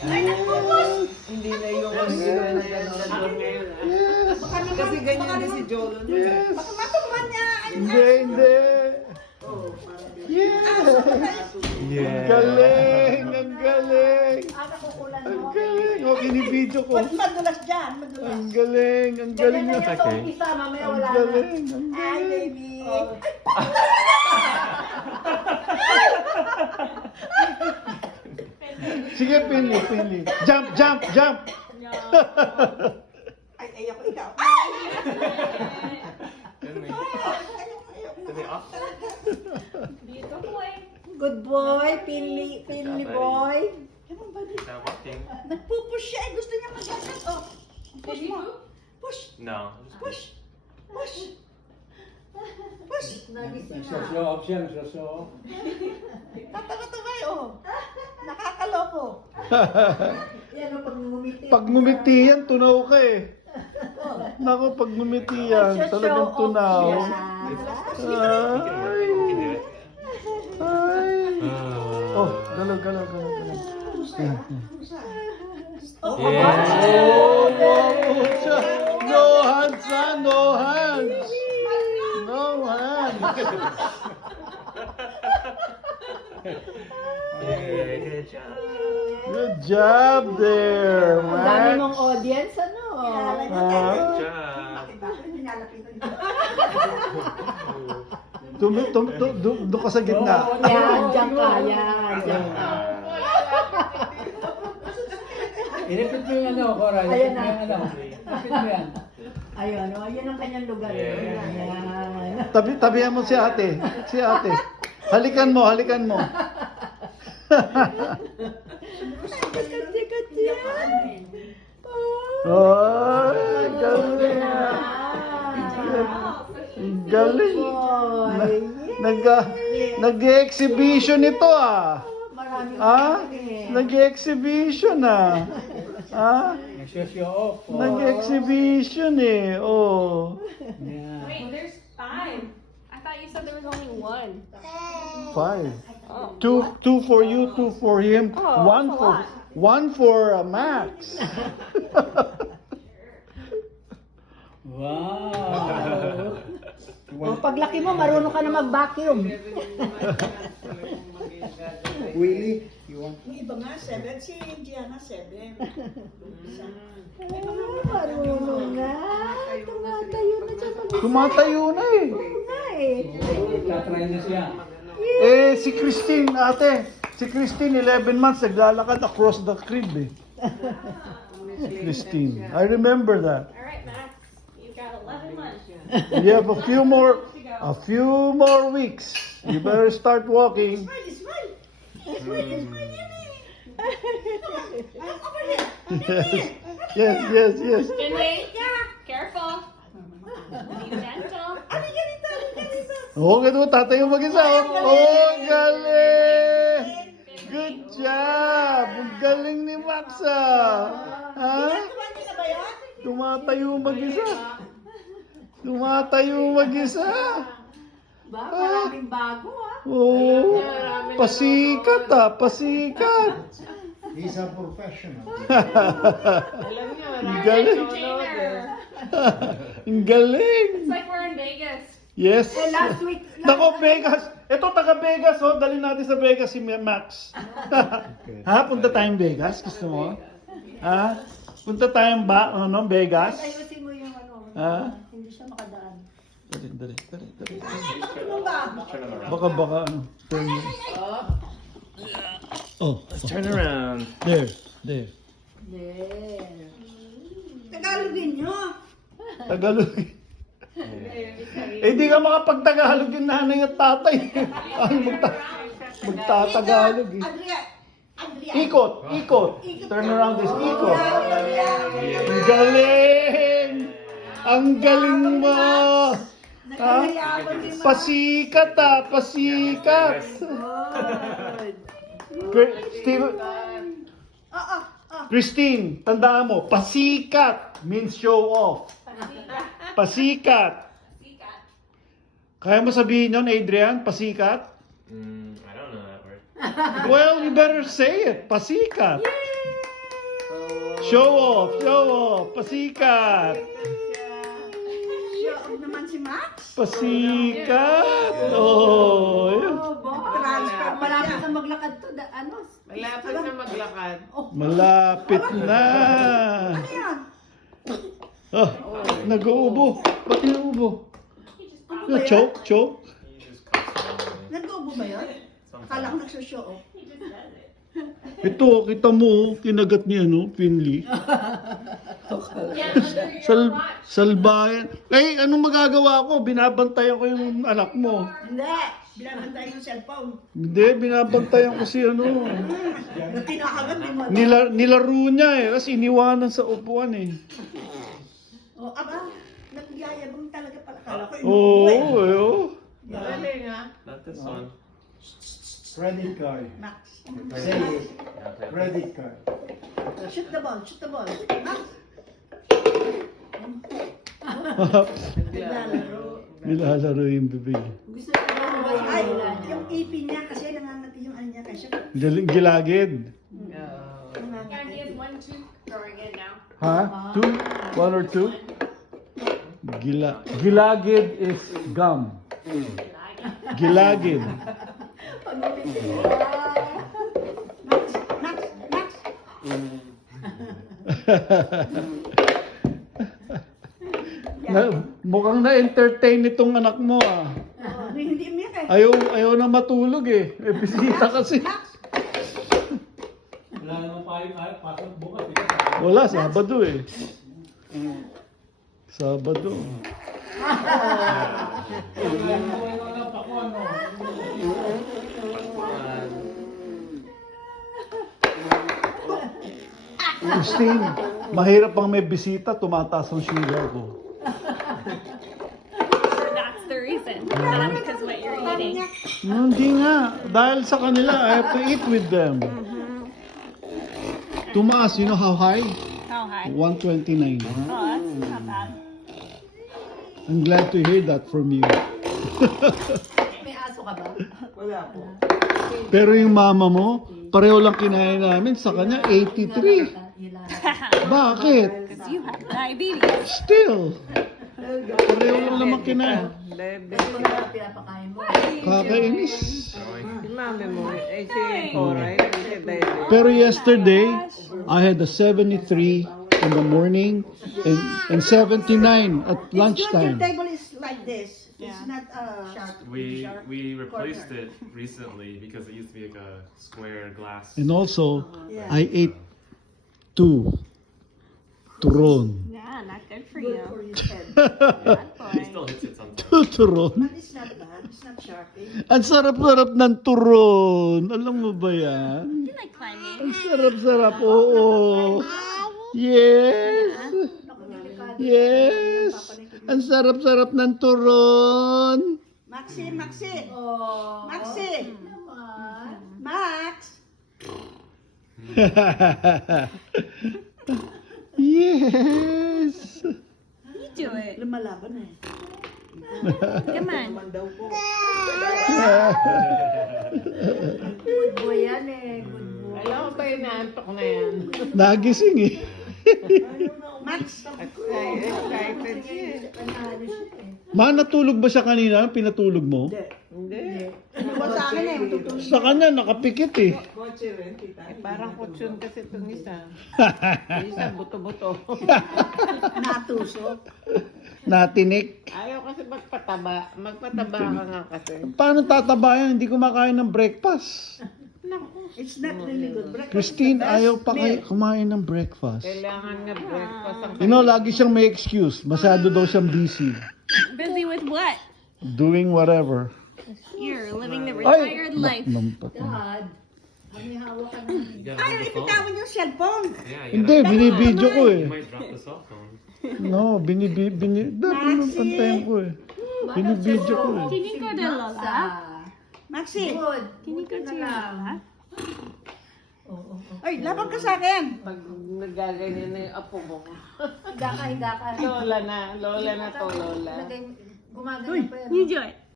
Ay, nagpupos! Hindi na yung original na gano'n. Kasi ganyan din si Jolo. Yes. Baka matumban niya. Hindi, hindi. Yes. Yeah. Galing, ang galing. Nakukulan Ang mo. galing. O, kinibidyo ko. Madulas dyan, madulas. Ang galing, ang galing Ganyan na. na yan sa umpisa, mamaya Ang wala na. galing, ang Ay, galing. baby. Sige, Pili, Pili. Jump, jump, jump. Ay, ayoko ikaw. Dito po eh. Good boy, Pinli boy. Ganun ba din? Nagpupush siya eh. Gusto niya mag-gasat. Oh, push mo. Push, No. push, push. Push. Show off siya, show off. Tatawa-tawa oh. Nakakaloko. Yan o, pag ngumiti. Pag ngumiti yan, tunaw ka eh. Naku, pag ngumiti yan, talagang tunaw. Ay. Ay. Oh, galaw, galaw, galaw, galaw. Yan, yan. Oh, no hands, ha? No hands. No hands. Good job. Good job there, Ang dami Max. mong audience, ano? Good job. Doon ka sa gitna. Yan, dyan ka, yan, dyan ka. I-repeat mo yung ano, Cora. Ayan I-repeat mo na. yung ano. Repeat mo yan. Ayun, oh, yan ang kanyang lugar. Yeah. Yan. Tabihan mo si ate. Si ate. Halikan mo, halikan mo. Kasi yan. Oh, galing. Galing. Boy. Nag-exhibition ito ah. Marami Ah? Nag-exhibition ah. Ah? Show off. Nag-exhibition eh. Oh. Yeah. Wait, there's 5. I thought you said there was only 1. 5. Oh. Two for you, two for him. Oh, One for Max. Wow. Oh, paglaki mo, marunong ka na mag-vacuum. Willie, Yung iba nga, 7. Si Gianna, 7. Marunong na. Tumatayo na siya mag-isa. tumatayo na eh. Na eh. Tatry na siya. Eh, si Christine, ate. Si Christine, 11 months, naglalakad across the crib eh. Christine. I remember that. Alright, Max. You've got 11 months. You have a few more weeks. You better start walking. Smile. Yes. Finley, careful. Be gentle. Oh, ganun, tatayo mag-isa. Oh, galing! Good job! Ang galing ni Max ah. Ha? Tumatayo mag-isa. Tumatayo mag-isa. Ba, maraming bago ah. Oh, pasikat ah, pasikat. He's a professional. Alam niyo, Ang galing. Entertainer. Ang galing. It's like we're in Vegas. Yes. Eh, last week, Nako, Vegas. Ito, taga Vegas, oh. Dalhin natin sa Vegas si Max. Ha? Punta tayong Vegas? Gusto mo? Ha? Punta tayong Vegas? ayusin mo yung ano. Ha? Hindi siya makadaan. Dali. Ano ba? Baka, ano. Turn mo. Oh, Turn around. there. There. Tagalogin nyo. Tagalog. Eh, di ka makapag-Tagalog yung nanay at tatay. Ay, magtatagalog eh. Adria. Ikot. Turn around this, ikot. Ang galing! Ang galing mo! Ha? Pasikat ah, pasikat! Christine, tandaan mo, pasikat means show off. Pasikat. Kaya mo sabihin yun, Adrian? Pasikat? I don't know that word. Well, you better say it. Pasikat. Show off, pasikat. Show off naman si Max. Pasikat. Oh. Transfer pa Malapit siya. na maglakad to. Malapit na maglakad. Malapit na. Ano yan? Oh, nag-uubo. Ba't inuubo? Choke. He just cuts them. Nag-uubo ba yun? Akala ko nagsushow off. Ito, kita mo, kinagat ni Finley. Yeah, under your watch. Salbayan. Eh, anong magagawa ko? Binabantayan ko yung anak mo. Hindi. Binabantay yung cellphone. Hindi, binabantayan ko si Kinakagat din mo. Nilaro niya eh. Tapos iniwanan sa upuan eh. O, aba. Nagyayabang talaga pala. Akala ko Oo, inuubo eh. oh. Galing ha. Not this one. Credit card. Max. Say it. Not that one. Credit card. Shoot the ball. Max. Naglalaro. Nilalaro yung bibig. Gusto niya ba Ay, yung ipin niya kasi nangangati yung ano niya. Kasi Gilagid. Yeah, he has one tooth growing in now. Ha? 2? 1 or 2? Gilagid is gum. Gilagid. Max. Mukhang na-entertain itong anak mo ah. Hindi umiyak eh. Ayaw na matulog eh. Eh, bisita kasi. Wala naman pasok bukas. Wala, Sabado eh. Sabado. Wala pa ko ano. Christine, mahirap pang may bisita, tumataas ang sugar ko. So that's the reason. Not because what you're eating. Hindi nga. Dahil sa kanila, I have to eat with them. Tumaas, you know how high? How high? 129. Oh, that's not bad. I'm glad to hear that from you. May aso ka ba? Wala po. Pero yung mama mo, pareho lang kinain namin, sa kanya 83. Bakit? Because you have diabetes. Still. Pareho lang naman kinain. Ito na pinapakain mo. Kakainis. Si mami mo, eh si Cora, hindi diabetes. Pero yesterday, I had a 73 in the morning and 79 at Your lunchtime. table is like this. It's Yeah. not sharp. We replaced it recently because it used to be like a square glass. And also, Yeah. I ate 2 turon. Yeah, not good for Good you. for your head. Bad It boy. still hits it sometimes. 2 turon. But it's not bad. It's not sharp. Eh? Ang sarap-sarap ng turon. Alam mo ba yan? You like climbing. Ang sarap-sarap. Oo. Yes. Yes. Ang sarap-sarap ng turon. Maxi. Oh. Maxi. Naman. Max. Yes. You do it. Lumalaban eh. Come on. Good boy yan eh. Good boy. Alam ko ba yung naantok na yan? Nagising eh. Max. Excited siya. Panalo siya eh. Ma, natulog ba siya kanina? Pinatulog mo? Hindi. Iwan sa akin eh. Matutulog. Sa kanya, nakapikit eh. Kotse rin, tita. Eh, parang kutsyon kasi itong isa. Yung isa, buto-buto. Natusok. Natinik. Ayaw kasi magpataba. Magpataba ka nga kasi. Paano tataba yan? Hindi kumakain ng breakfast. It's not really good. Breakfast Christine, is the best ayaw pa meal. kumain ng breakfast. Kailangan nga breakfast ang You know, lagi siyang may excuse. Masyado daw siyang busy. Busy with what? Doing whatever. You're living the Ay! retired life. Nampat. Dad, kami hawak ka ng... You gotta Ayaw hold the phone. ipitawan yung cellphone. Yeah, you Hindi, gotta, binibidyo ko eh. you might drop the cell phone. No, pantayin ko eh. Binibidyo ko eh. Can you go to Lola? Maxi. Good. Can you go to Lola? Oo. Ay, labang ka sa akin. pag nagaganyan na yung apo mo. Higa ka. Lola na to, Lola. Gumaganyan pa yan. You do it.